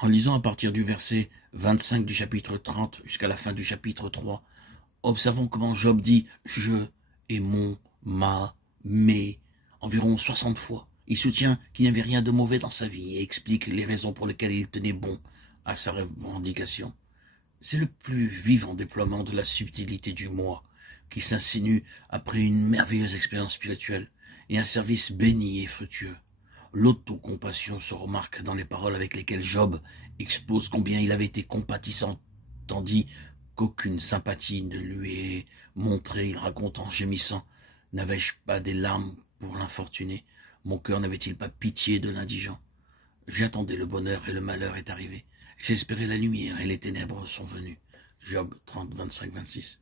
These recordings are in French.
En lisant à partir du verset 25 du chapitre 30 jusqu'à la fin du chapitre 3, observons comment Job dit « je » et « mon »,« ma »,« mes » environ 60 fois. Il soutient qu'il n'y avait rien de mauvais dans sa vie et explique les raisons pour lesquelles il tenait bon à sa revendication. C'est le plus vivant déploiement de la subtilité du moi qui s'insinue après une merveilleuse expérience spirituelle et un service béni et fructueux. L'autocompassion se remarque dans les paroles avec lesquelles Job expose combien il avait été compatissant, tandis qu'aucune sympathie ne lui est montrée. Il raconte en gémissant « N'avais-je pas des larmes pour l'infortuné? Mon cœur n'avait-il pas pitié de l'indigent? J'attendais le bonheur et le malheur est arrivé. J'espérais la lumière et les ténèbres sont venues. » Job 30, 25, 26.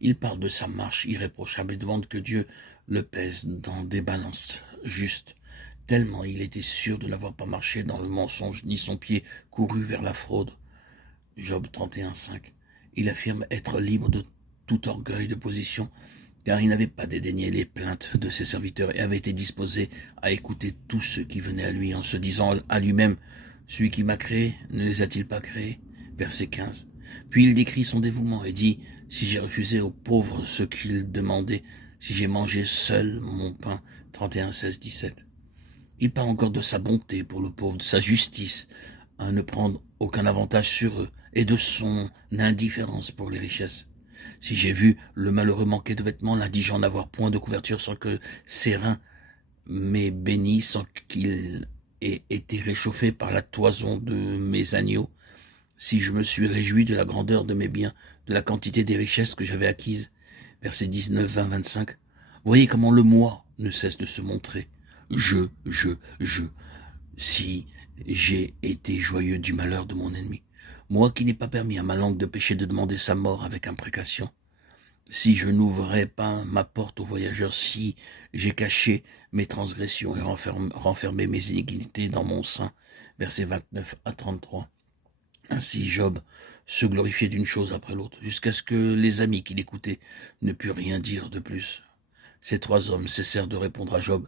Il parle de sa marche irréprochable et demande que Dieu le pèse dans des balances justes, tellement il était sûr de n'avoir pas marché dans le mensonge, ni son pied couru vers la fraude. Job 31, 5. Il affirme être libre de tout orgueil de position, car il n'avait pas dédaigné les plaintes de ses serviteurs et avait été disposé à écouter tous ceux qui venaient à lui en se disant à lui-même « Celui qui m'a créé, ne les a-t-il pas créés ?» Verset 15. Puis il décrit son dévouement et dit « Si j'ai refusé aux pauvres ce qu'ils demandaient, si j'ai mangé seul mon pain » 31, 16, 17. Il parle encore de sa bonté pour le pauvre, de sa justice à ne prendre aucun avantage sur eux et de son indifférence pour les richesses. Si j'ai vu le malheureux manquer de vêtements, l'indigent n'avoir point de couverture sans que ses reins m'aient béni, sans qu'il ait été réchauffé par la toison de mes agneaux, si je me suis réjoui de la grandeur de mes biens, de la quantité des richesses que j'avais acquises, versets 19, 20, 25, voyez comment le moi ne cesse de se montrer. Je, si j'ai été joyeux du malheur de mon ennemi, moi qui n'ai pas permis à ma langue de pécher de demander sa mort avec imprécation, si je n'ouvrais pas ma porte aux voyageurs, si j'ai caché mes transgressions et renfermé mes iniquités dans mon sein, versets 29 à 33. Ainsi Job se glorifiait d'une chose après l'autre, jusqu'à ce que les amis qui l'écoutaient ne purent rien dire de plus. Ces trois hommes cessèrent de répondre à Job,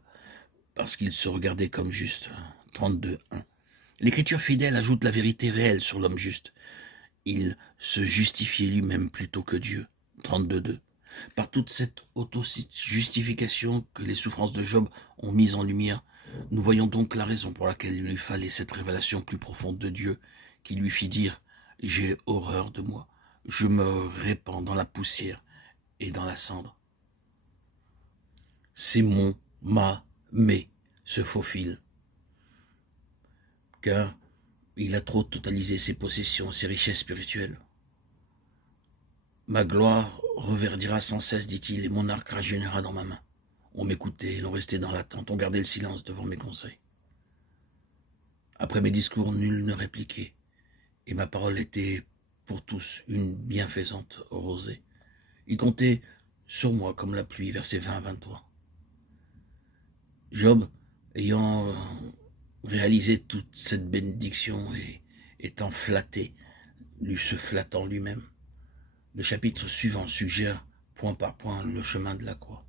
parce qu'ils se regardaient comme justes. 32, 1. L'écriture fidèle ajoute la vérité réelle sur l'homme juste. Il se justifiait lui-même plutôt que Dieu. 32, 2. Par toute cette auto-justification que les souffrances de Job ont mise en lumière, nous voyons donc la raison pour laquelle il lui fallait cette révélation plus profonde de Dieu, qui lui fit dire « J'ai horreur de moi, je me répands dans la poussière et dans la cendre. » C'est mon, ma, mes se faufile, car il a trop totalisé ses possessions, ses richesses spirituelles. Ma gloire reverdira sans cesse, dit-il, et mon arc rajeunira dans ma main. On m'écoutait, l'on restait dans l'attente, on gardait le silence devant mes conseils. Après mes discours, nul ne répliquait, et ma parole était pour tous une bienfaisante rosée. Il comptait sur moi comme la pluie, versets 20 à 23. Job, ayant réalisé toute cette bénédiction et étant flatté, se flattant lui-même, le chapitre suivant suggère point par point le chemin de la croix.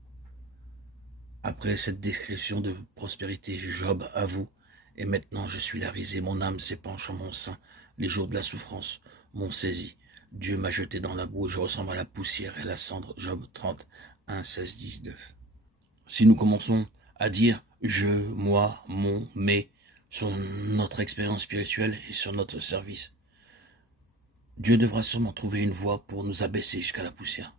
Après cette description de prospérité, Job avoue « Et maintenant je suis la risée, mon âme s'épanche en mon sein, les jours de la souffrance m'ont saisi. Dieu m'a jeté dans la boue et je ressemble à la poussière et à la cendre. » Job 30, 1, 16, 19. Si nous commençons à dire « je »,« moi »,« mon »,« mes » sur notre expérience spirituelle et sur notre service, Dieu devra sûrement trouver une voie pour nous abaisser jusqu'à la poussière.